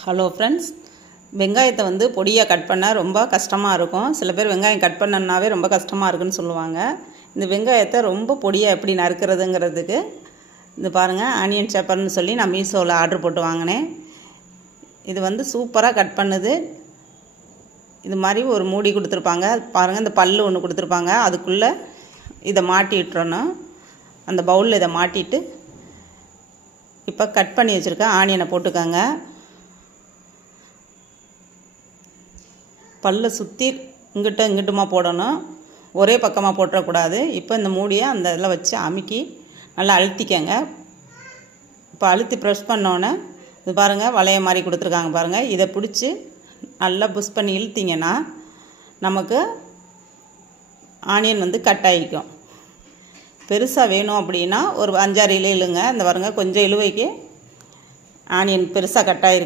Hello friends, வெங்காயத்தை வந்து பொடியாக கட் பண்ண ரொம்ப கஷ்டமாக இருக்கும். சில பேர் வெங்காயம் கட் பண்ணனாவே ரொம்ப கஷ்டமாக இருக்குன்னு சொல்லுவாங்க. இந்த வெங்காயத்தை ரொம்ப பொடியாக எப்படி நறுக்கிறதுங்கிறதுக்கு இது பாருங்கள், ஆனியன் சாப்பர்னு சொல்லி நான் மீஷோவில் ஆர்டர் போட்டு வாங்கினேன். இது வந்து சூப்பராக கட் பண்ணுது. இது மாதிரி ஒரு மூடி கொடுத்துருப்பாங்க பாருங்கள். இந்த பல் ஒன்று கொடுத்துருப்பாங்க, அதுக்குள்ளே இதை மாட்டி விட்டுறணும். அந்த பவுலில் இதை மாட்டிட்டு இப்போ கட் பண்ணி வச்சுருக்க ஆனியனை போட்டுக்கோங்க. பல்லை சுற்றி இங்கிட்டுமா போடணும், ஒரே பக்கமாக போட்டுறக்கூடாது. இப்போ இந்த மூடியை அந்த இதில் வச்சு அமுக்கி நல்லா அழுத்திக்கங்க. இப்போ அழுத்தி ப்ரெஸ் பண்ணோன்னே இது பாருங்கள், வளைய மாதிரி கொடுத்துருக்காங்க பாருங்கள். இதை பிடிச்சி நல்லா புஷ் பண்ணி இழுத்திங்கன்னா நமக்கு ஆனியன் வந்து கட் ஆகிக்கும். பெருசாக வேணும் அப்படின்னா ஒரு 5-6 இலை இழுங்க. இந்த பாருங்கள், கொஞ்சம் இழுவைக்கு ஆனியன் பெருசாக கட் ஆகிருக்கு.